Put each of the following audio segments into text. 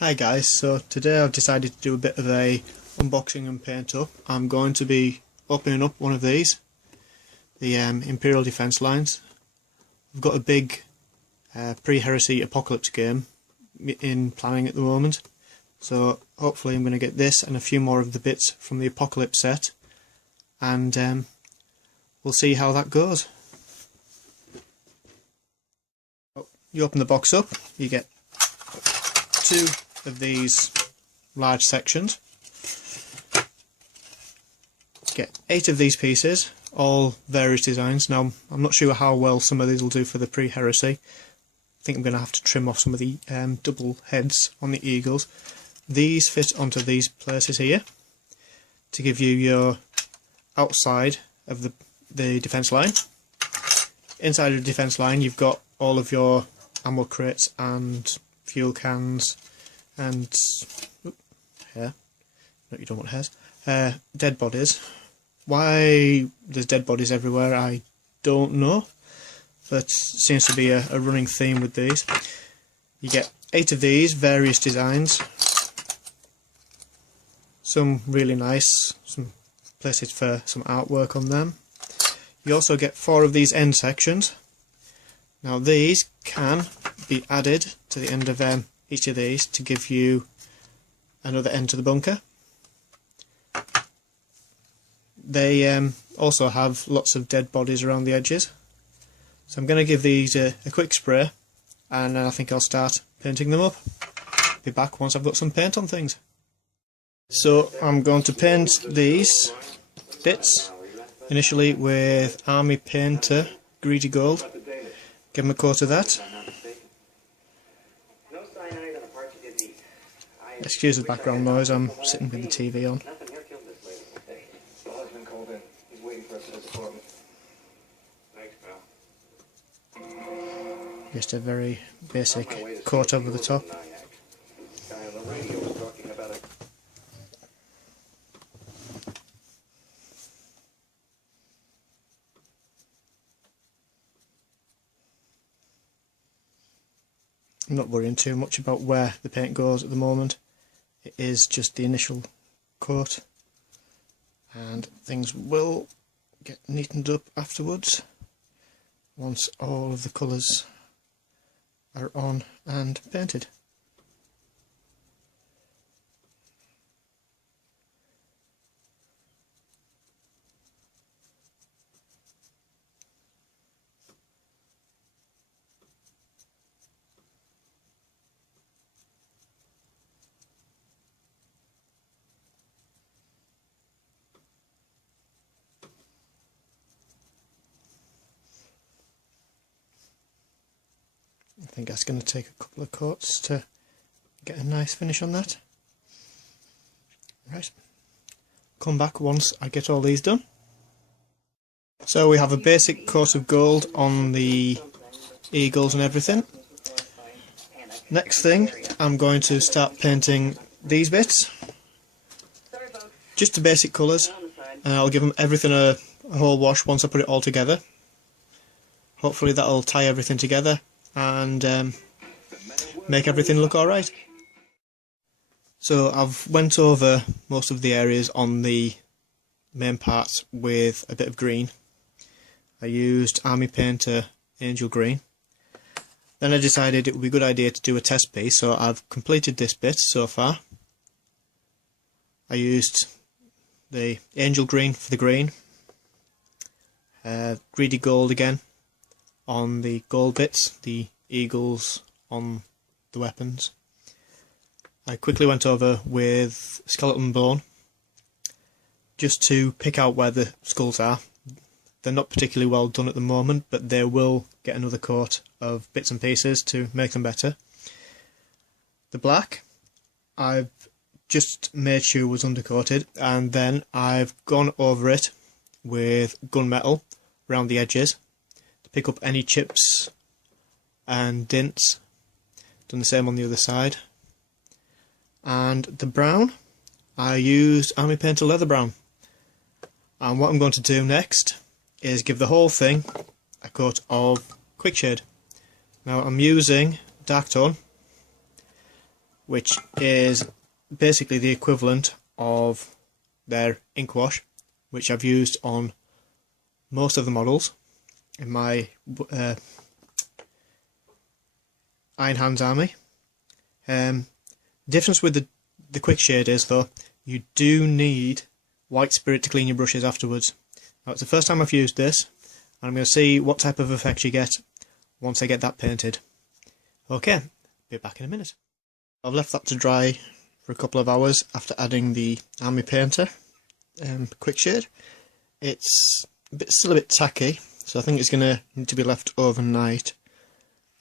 Hi guys, so today I've decided to do a bit of a unboxing and paint up. I'm going to be opening up one of these, the Imperial Defence Lines. I've got a big Pre-Heresy Apocalypse game in planning at the moment, so hopefully I'm going to get this and a few more of the bits from the Apocalypse set, and we'll see how that goes. You open the box up, you get two of these large sections. Get 8 of these pieces, all various designs. Now I'm not sure how well some of these will do for the Pre-Heresy. I think I'm going to have to trim off some of the double heads on the eagles. These fit onto these places here to give you your outside of the defence line. Inside of the defence line you've got all of your ammo crates and fuel cans and hair. No, you don't want hairs. Dead bodies. Why there's dead bodies everywhere I don't know, but seems to be a running theme with these. You get 8 of these, various designs, some really nice, some places for some artwork on them. You also get 4 of these end sections. Now these can be added to the end of each of these to give you another end to the bunker. They also have lots of dead bodies around the edges. So I'm going to give these a quick spray, and then I think I'll start painting them up. Be back once I've got some paint on things. So I'm going to paint these bits initially with Army Painter Greedy Gold. Give them a coat of that. Excuse the background noise, I'm sitting with the TV on. Just a very basic coat over the top. I'm not worrying too much about where the paint goes at the moment. It is just the initial coat, and things will get neatened up afterwards once all of the colours are on and painted. I think that's going to take a couple of coats to get a nice finish on that. Right, come back once I get all these done. So we have a basic coat of gold on the eagles and everything. Next thing, I'm going to start painting these bits. Just the basic colours, and I'll give them everything a whole wash once I put it all together. Hopefully that'll tie everything together and make everything look alright. So I've went over most of the areas on the main parts with a bit of green. I used Army Painter Angel Green. Then I decided it would be a good idea to do a test piece, so I've completed this bit so far. I used the Angel Green for the green, Greedy Gold again on the gold bits, the eagles on the weapons. I quickly went over with Skeleton Bone just to pick out where the skulls are. They're not particularly well done at the moment, but they will get another coat of bits and pieces to make them better. The black, I've just made sure was undercoated, and then I've gone over it with gunmetal around the edges to pick up any chips and dints. Done the same on the other side. And the brown, I used Army Painter Leather Brown. And what I'm going to do next is give the whole thing a coat of quick shade. Now I'm using dark tone. which is basically the equivalent of their ink wash, which I've used on most of the models in my Iron Hands army. Difference with the quick shade is, though, you do need white spirit to clean your brushes afterwards. Now, it's the first time I've used this, and I'm going to see what type of effect you get once I get that painted. Okay, be back in a minute. I've left that to dry for a couple of hours after adding the Army Painter quick shade. It's still a bit tacky, so I think it's going to need to be left overnight.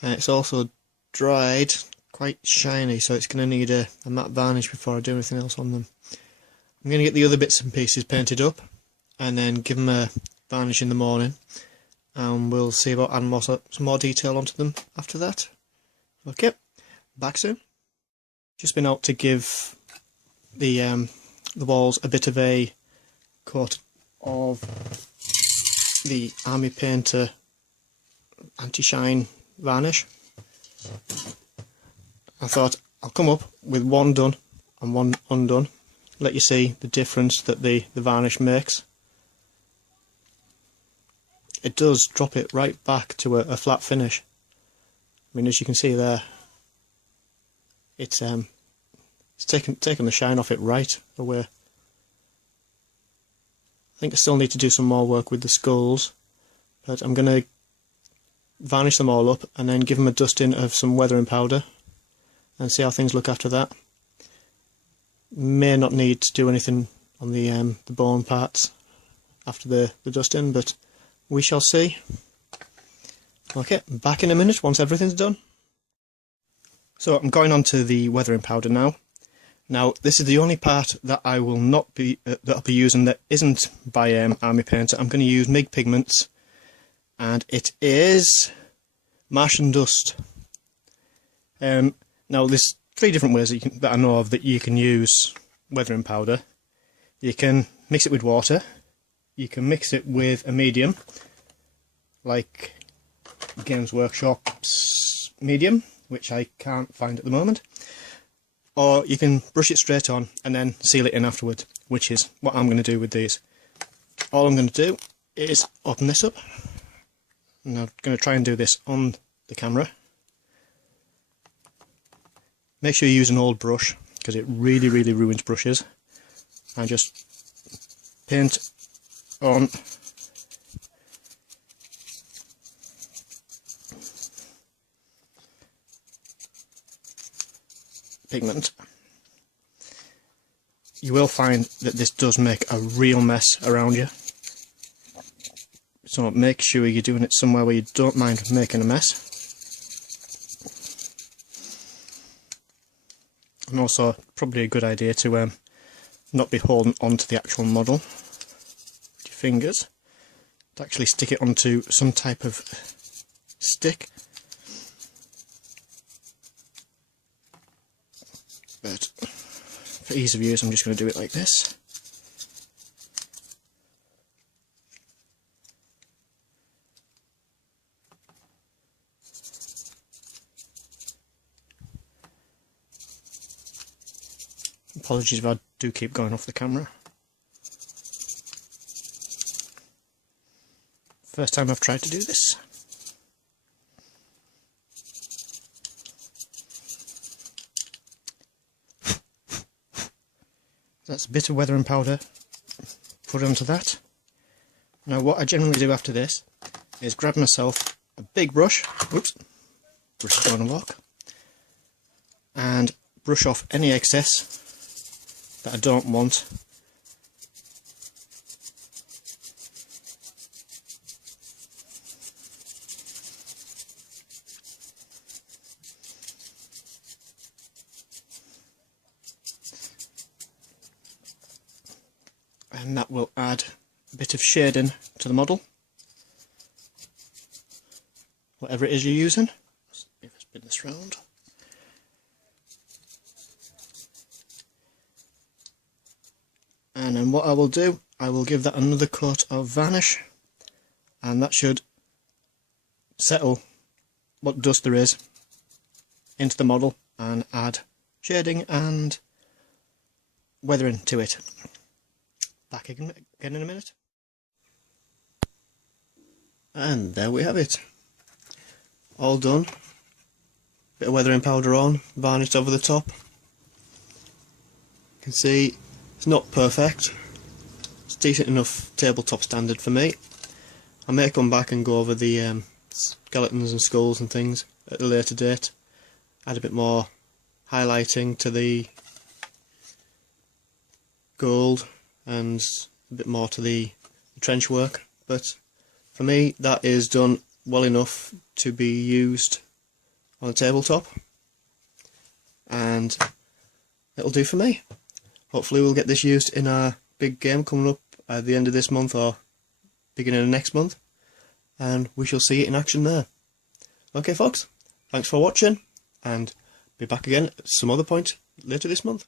It's also dried, quite shiny, so it's going to need a matte varnish before I do anything else on them. I'm going to get the other bits and pieces painted up and then give them a varnish in the morning, and we'll see about adding some more detail onto them after that. Okay, back soon. Just been out to give the walls a bit of a coat of the Army Painter anti-shine varnish. I thought I'll come up with one done and one undone, let you see the difference that the varnish makes. It does drop it right back to a flat finish. I mean, as you can see there, it's taken the shine off it right away. I think I still need to do some more work with the skulls, but I'm going to varnish them all up and then give them a dusting of some weathering powder and see how things look after that. May not need to do anything on the bone parts after the dusting, but we shall see. Okay, back in a minute once everything's done. So I'm going on to the weathering powder now. Now, this is the only part that I will not be that I'll be using that isn't by Army Painter. I'm going to use MIG pigments, and it is Martian Dust. Now, there's 3 different ways that I know of that you can use weathering powder. You can mix it with water. You can mix it with a medium, like Games Workshop's medium, which I can't find at the moment. Or you can brush it straight on and then seal it in afterwards, which is what I'm going to do with these. All I'm going to do is open this up, and I'm going to try and do this on the camera. Make sure you use an old brush, because it really ruins brushes. And just paint on pigment. You will find that this does make a real mess around you, so make sure you're doing it somewhere where you don't mind making a mess. And also probably a good idea to not be holding onto the actual model with your fingers, to actually stick it onto some type of stick. But for ease of use, I'm just going to do it like this. Apologies if I do keep going off the camera. First time I've tried to do this. That's a bit of weathering powder, put onto that. Now what I generally do after this is grab myself a big brush, whoops, brush it down a walk, and brush off any excess that I don't want. And that will add a bit of shading to the model, whatever it is you're using. If I spin this round. And then what I will do, I will give that another coat of varnish, and that should settle what dust there is into the model and add shading and weathering to it. Back again in a minute. And there we have it. All done. Bit of weathering powder on, varnished over the top. You can see it's not perfect. It's decent enough tabletop standard for me. I may come back and go over the skeletons and skulls and things at a later date. Add a bit more highlighting to the gold and a bit more to the trench work, but for me that is done well enough to be used on the tabletop, and it'll do for me. Hopefully we'll get this used in our big game coming up at the end of this month or beginning of next month, and we shall see it in action there. Okay folks, thanks for watching, and be back again at some other point later this month.